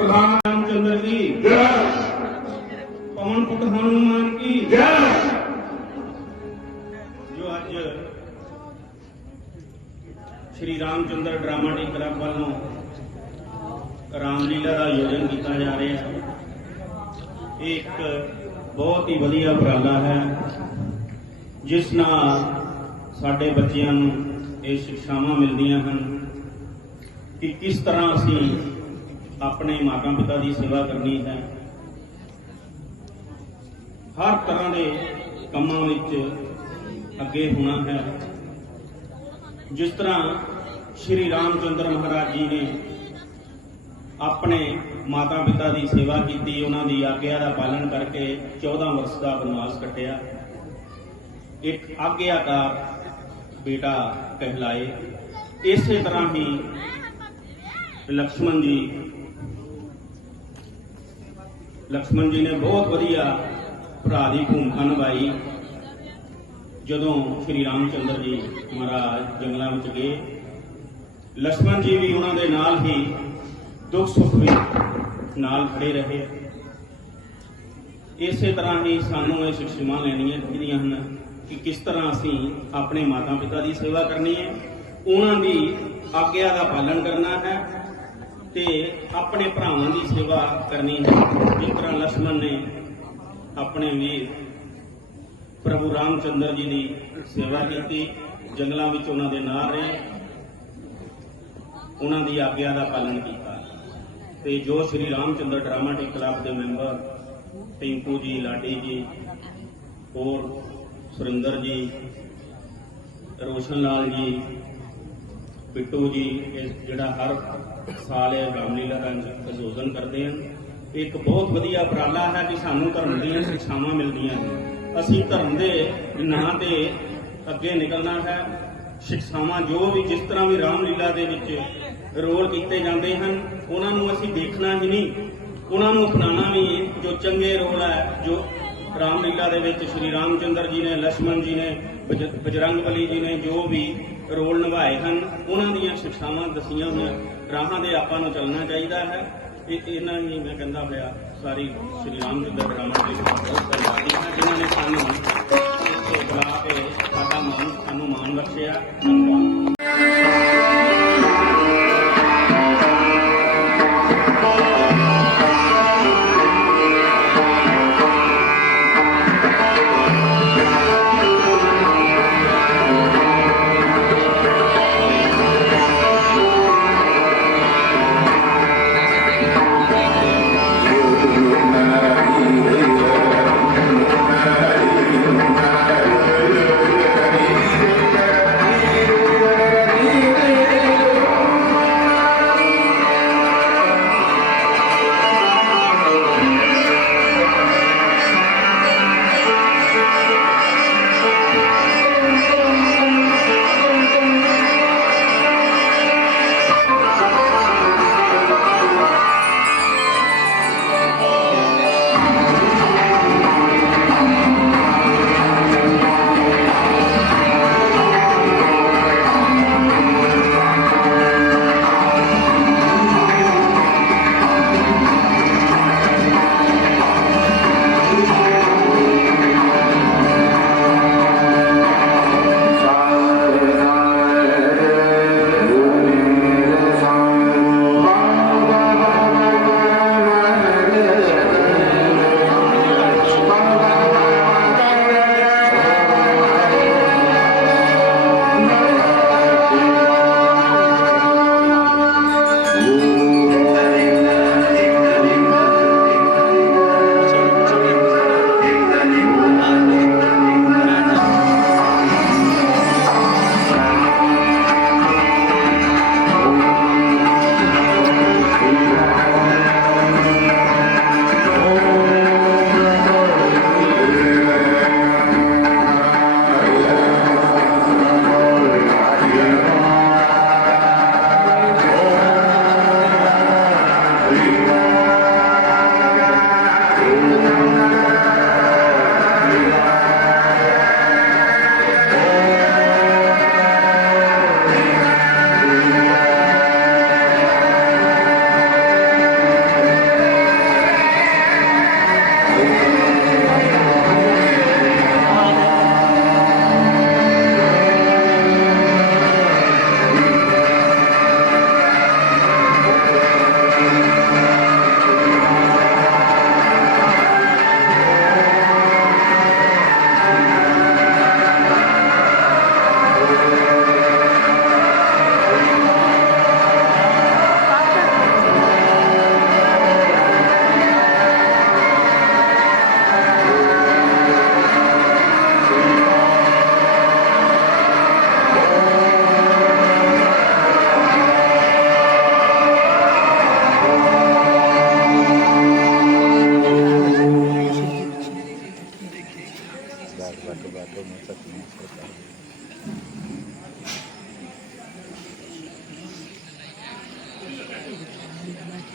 प्रधान रामचंद्र की पवन पुत्र हनुमान की जो अज श्री रामचंद्र ड्रामाटिक क्लब वालों रामलीला का आयोजन किया जा रहा है। एक बहुत ही वधिया उपराला है जिस नाल साडे बच्चियां नूं ये शिक्षावां मिलदियां हन कि किस तरह असीं अपने माता पिता की सेवा करनी है। हर तरह के कामों विच अगे होना है। जिस तरह श्री रामचंद्र महाराज जी ने अपने माता पिता की सेवा की, उन्होंने आग्ञा का पालन करके 14 वर्ष का वनवास कटिया, एक आज्ञाकार बेटा कहलाए। इस तरह ही लक्ष्मण जी ने बहुत वधिया भरा की भूमिका निभाई। जदों श्री रामचंद्र जी महाराज जंगलों में गए, लक्ष्मण जी भी उन्होंने नाल ही दुख सुख भी नाल खड़े रहे। इस तरह ही सानू ये शिक्षावां लैनियां चाहिए हैं कि किस तरह असीं अपने माता पिता की सेवा करनी है, उन्होंने आग्ञा का पालन करना है ते अपने भरावां की सेवा करनी है। जिस तरह लक्ष्मण ने अपने वीर प्रभु रामचंद्र जी की सेवा की, जंगलों में उन्होंने नाल रहे, उन्होंने आग्ञा का पालन किया। ते जो श्री रामचंद्र ड्रामाटिक क्लब के मैंबर टिंकू जी, लाडी जी और सुरिंदर जी, रोशन लाल जी, पिट्टू जी, जिहड़ा हर साल रामलीला का आयोजन करते हैं, एक बहुत वधिया उपराला है कि सानू धर्म दीयां शिक्षावां मिलदियां। असीं धर्म दे नां ते अगे निकलना है। शिक्षावां जो भी जिस तरह भी रामलीला दे विच रोल किए जाते हैं, उन्होंने असीं देखना ही नहीं, उन्होंने अपनाना भी है। जो चंगे रोल है जो रामलीला दे विच श्री रामचंद्र जी ने, लक्ष्मण जी ने, बजरंगबली जी ने जो भी रोल निभाए हैं, उन्होंने शिक्षावां दसियां हुई राहां दे आपां नूं चलना चाहिए है। इन्हां ही मैं कहंदा होया सारी श्री रामचंद्र ड्रामाटिक बहुत धन्यवादी है जिन्होंने सानूं बुला के सानूं मान बख्शिया। धन्यवाद।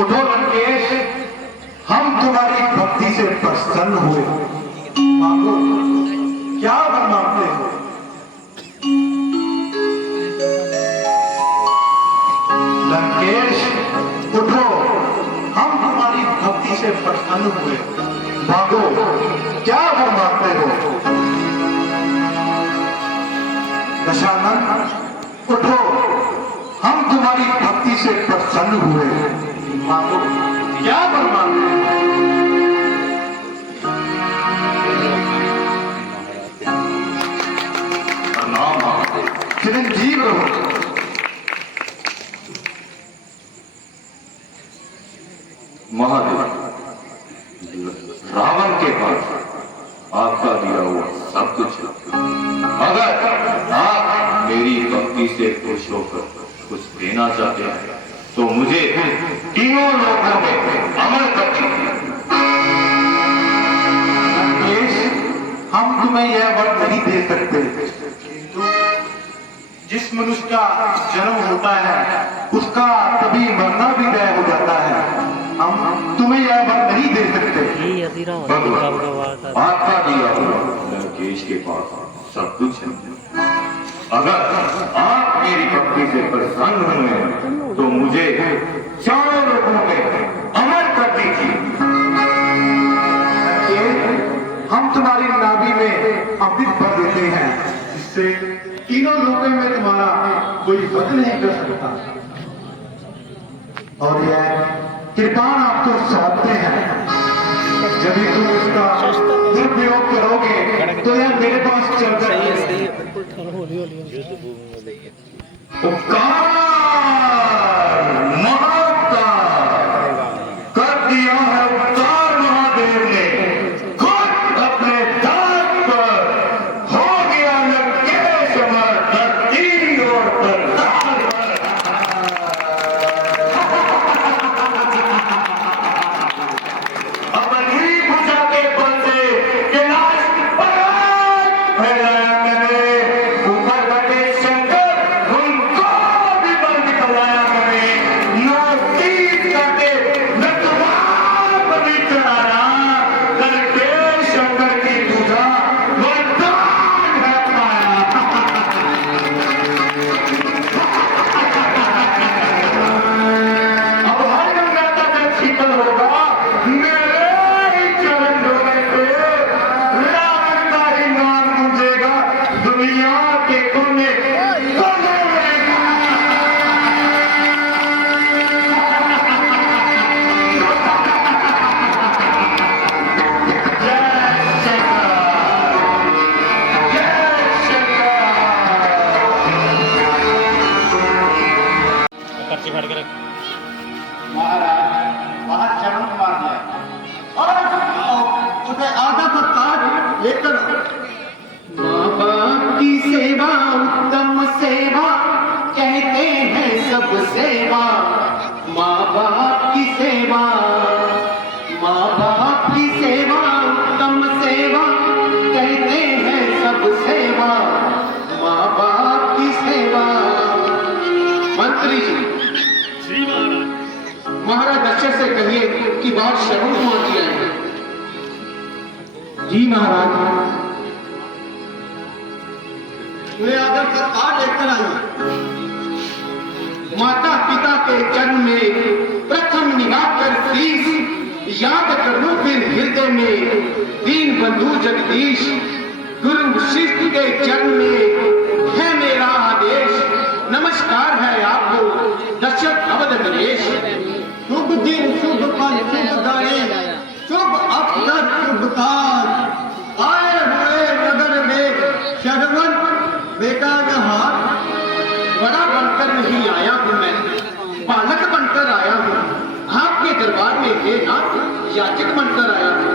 उठो लंकेश, हम तुम्हारी भक्ति से प्रसन्न हुए। मांगो, क्या वर मांगते हो? लंकेश उठो, हम तुम्हारी भक्ति से प्रसन्न हुए। मांगो, क्या वर मांगते हो? दशानन उठो, हम तुम्हारी भक्ति से प्रसन्न हुए। मांगो, क्या वर मांगते हो? चिरंजीव रहो। महादेव, रावण के पास आपका दिया हुआ सब कुछ है। अगर आप मेरी भक्ति से खुश होकर कुछ देना चाहते हैं तो मुझे तीनों लोगों में अमर कर दीजिए। हम तुम्हें यह वर नहीं दे सकते, किंतु जिस मनुष्य का जन्म होता है उसका कभी मरना भी तय हो जाता है। हम तुम्हें यह वर नहीं दे सकते। आपका दिया हुआ लंकेश के पास सब कुछ है। अगर आप मेरी भक्ति से प्रसन्न हुए तो मुझे चारों लोगों में अमर कर दीजिए। हम तुम्हारी नाभि में अमृत भर देते हैं, जिससे तीनों लोगों में तुम्हारा कोई वध नहीं कर सकता। और यह कृपाण आपको सौंपते हैं। जब भी तुम इसका दुरुपयोग करोगे तो यह मेरे पास चल जाएगी। उपकार महाअवतार कर दिया है। उपकार महादेव ने खुद अपने दांत पर हो गया लंकेश अमर, धरती और पताल पर। अपनी भुजा के बल से कैलाश पर्वत फैलाया मैंने। ऊपर बैठे शंकर उनको भी बल दिखलाया मैंने। न तीर करके न तलवार बलि चढ़ाया करके शंकर की पूजा वरदान है पाया। अब हर गंगा का जल शीतल होगा मेरे ही चरण धोने से। रावण का ही नाम गूंजेगा दुनिया के कोने कोने में। जय शंकर, जय शंकर। पर्ची फाड़ के रख। महाराज वहां चरण मार दिया और उसे आधा पत्ता लेकर माँ बाप की सेवा उत्तम सेवा कहते हैं सब सेवा। माँ बाप की सेवा, माँ बाप की सेवा उत्तम सेवा कहते हैं सब सेवा। माँ बाप की सेवा। मंत्री जी, श्री महाराज, महाराज दशरथ से कहिए कि बात श्रवण कुमार की आए। जी महाराज, वे आदर सत्कार लेकर आई। माता पिता के जन्म में प्रथम निगाह कर शीश याद कर लो फिर हृदय में। दीन बंधु जगदीश गुरु शिष्ट के जन्म में है मेरा आदेश। नमस्कार है आपको दशरथ अवध नरेश। शुभ दिन शुभ पल शुभ गाड़ी, शुभ अवसर शुभ काल। आए हुए नगर में शरवण बेटा नहार। बड़ा बनकर नहीं आया हूं मैं, बालक बनकर आया हूं। आपके दरबार में हे नाथ याचक बनकर आया हूं।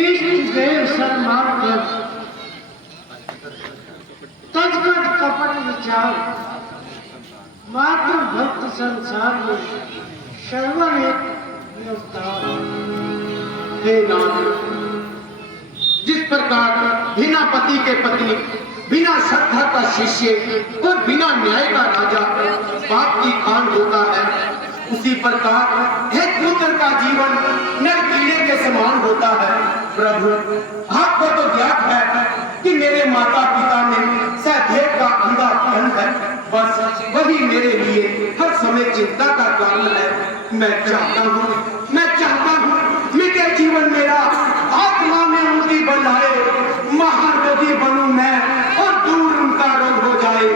इष्ट देव सन्मान कर तज कट कपट विचार। मातृ भक्त संसार में श्रवण एक अवतार। हे नाथ, जिस प्रकार बिना पति के पत्नी, बिना श्रद्धा का शिष्य और बिना न्याय का राजा पाप की खान होता है, उसी प्रकार एक पुत्र का जीवन नर कीड़े के समान होता है। प्रभु, आपको तो ज्ञात है कि मेरे माता पिता में सहदेव का अंधापन है, बस वही मेरे लिए हर समय चिंता का कारण है। मैं चाहता हूँ मेरे जीवन मेरा आत्मा में उनकी बनाए, महारोगी बनूं मैं और दूर उनका रोग हो जाए,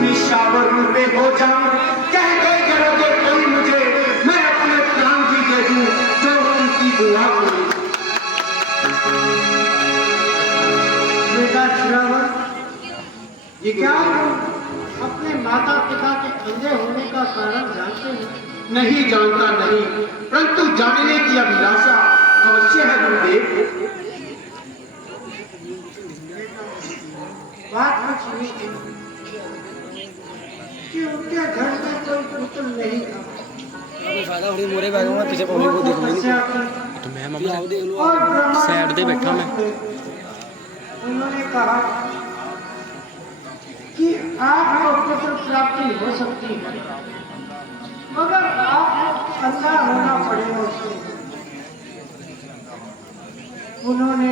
निशावर रूपे हो जाऊं, कह गए करोगे कोई मुझे, मैं अपने प्राण भी दे दूं जो उनकी दुआ करूं। बेटा श्रावण, ये क्या अपने माता पिता के अंधे होने का कारण जानते हैं? नहीं जानता नहीं, परंतु जानने की अभिलाषा अवश्य है गुरुदेव। बात कुछ नहीं कि उनके घर में कोई पुत्र नहीं था। मोरे बैग में पीछे पब्लिक को देखो तो मैं मामला देख लो साइड पे बैठा मैं। उन्होंने कहा कि आपको पुत्र प्राप्ति हो सकती है, मगर आपको अंधा होना पड़ेगा उसके। उन्होंने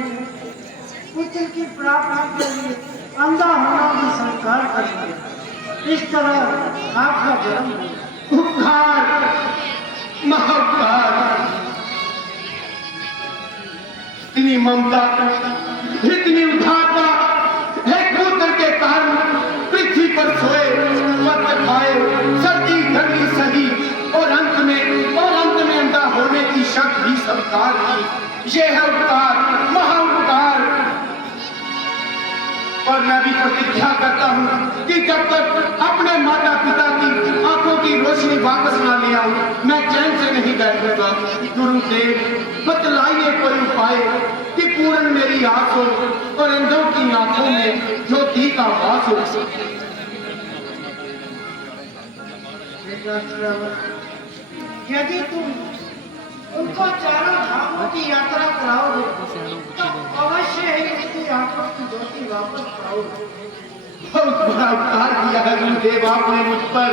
पुत्र की प्राप्ति के लिए अंधा होना भी स्वीकार कर दिया। इस तरह आपका जन्म हुआ। उपकार, महापकार, इतनी ममता, इतनी उदारता, एक पुत्र के कारण पृथ्वी पर सोए, पत्र खाए, सर्दी गर्मी सही और अंत में अंधा होने की शक भी स्वीकार की। यह है उपकार, महाउपकार। और मैं भी प्रतिज्ञा करता हूँ कि जब तक अपने माता पिता की आंखों की रोशनी वापस ना ले आऊं, मैं चैन से नहीं बैठूंगा। गुरुदेव, बतलाइए कोई उपाय कि पूर्ण मेरी आंख हो और अंधों की आंखों में ज्योति का वास हो। यदि तुम उनको चारों धामों की यात्रा कराओगे तो अवश्य ही उसकी आंखों की ज्योति वापस पाओगे। बहुत बड़ा उपकार किया है गुरुदेव आपने मुझ पर।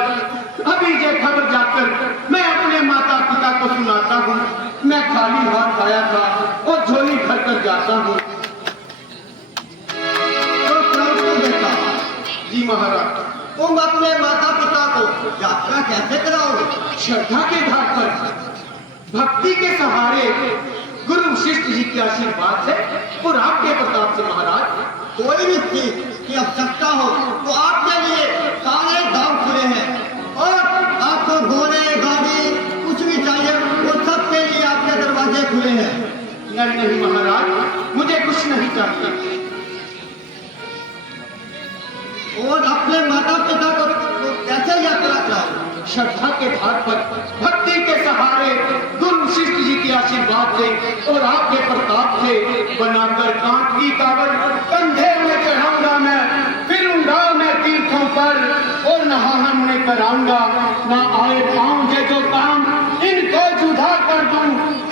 अभी ये खबर जाकर मैं अपने माता पिता को सुनाता हूँ। मैं खाली हाथ आया था और झोली भर कर जाता हूँ। तो प्रभु बेटा, जी महाराज। तुम अपने माता पिता को यात्रा कैसे कराओगे? श्रद्धा के धार पर, भक्ति के सहारे, गुरु वशिष्ठ जी के आशीर्वाद से और आपके प्रताप से महाराज। कोई भी चीज की आवश्यकता हो तो आपके लिए सारे दाम खुले हैं, और आपको घोड़े गाड़ी कुछ भी चाहिए वो सबके लिए आपके दरवाजे खुले हैं। नहीं महाराज, मुझे कुछ नहीं चाहिए। और अपने माता पिता को कैसे यात्रा कराओगे? श्रद्धा के भार पर, भक्ति के सहारे, गुरु वशिष्ठ जी के आशीर्वाद से और आपके प्रताप से बनाकर कांट की कावड़ कंधे में चढ़ाऊंगा मैं, फिरूंगा मैं तीर्थों पर और नहान में कराऊंगा। ना आए पाऊं जो काम इनको जुदा कर दूं,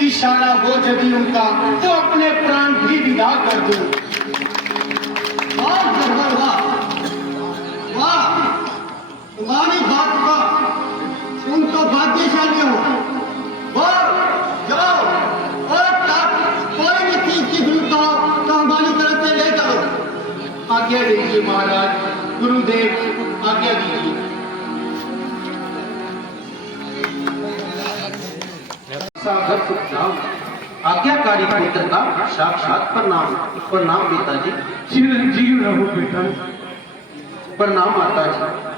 इशारा हो यदि उनका तो अपने प्राण भी विदा कर दूं। वाह जबर वाह, वाह तुम्हारी बात का तुम तो भाग्यशाली हो। और जाओ, और तब कोई भी चीज की जरूरत हो तो हमारी तरफ से ले जाओ। आज्ञा दीजिए महाराज। गुरुदेव आज्ञा दीजिए। सागर सुखनाम, आज्ञाकारी पुत्र का साक्षात प्रणाम। प्रणाम पिताजी। चिरंजीव रहो बेटा। प्रणाम माता जी।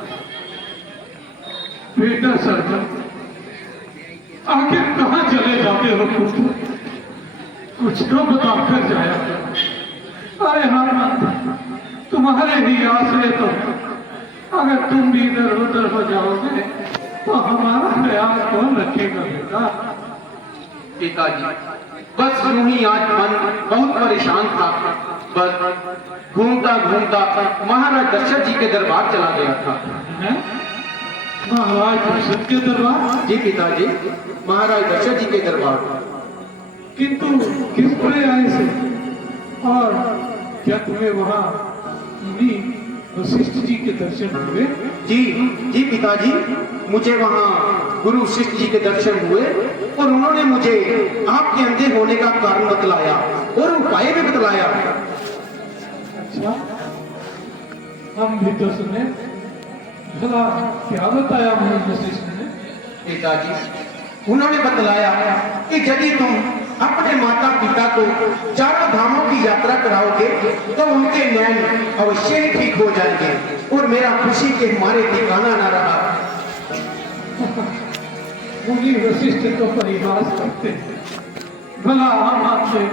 बेटा सरदार, आखिर कहाँ चले जाते हो पुत्र? कुछ तो बताकर जाया करो। अरे हाँ, तुम्हारे ही आश्रय तो अगर तुम भी इधर उधर हो जाओगे तो हमारा ख्याल कौन रखेगा बेटा? पिताजी, बस यूं ही आज मन बहुत परेशान था। बस घूमता घूमता महाराज दशरथ जी के दरबार चला गया था। हैं? महाराज दशरथ के दरबार? जी पिताजी, महाराज दशरथ जी के दरबार। किंतु किस पर्याय से? और क्या तुम्हें वहाँ मुनि वशिष्ठ जी के दर्शन हुए? जी जी पिताजी, मुझे वहाँ गुरु वशिष्ठ जी के दर्शन हुए और उन्होंने मुझे आपके अंधे होने का कारण बतलाया और उपाय भी बतलाया। अच्छा, हम भी तो सुने। भला क्या बताया मुनि वशिष्ठ ने? पिताजी, उन्होंने बतलाया कि यदि तुम अपने माता पिता को चारों धामों की यात्रा कराओगे तो उनके नैन अवश्य ही ठीक हो जाएंगे और मेरा खुशी के हमारे ठिकाना न रहा। मुनि वशिष्ठ तो परिहास करते हैं। भला हम आपसे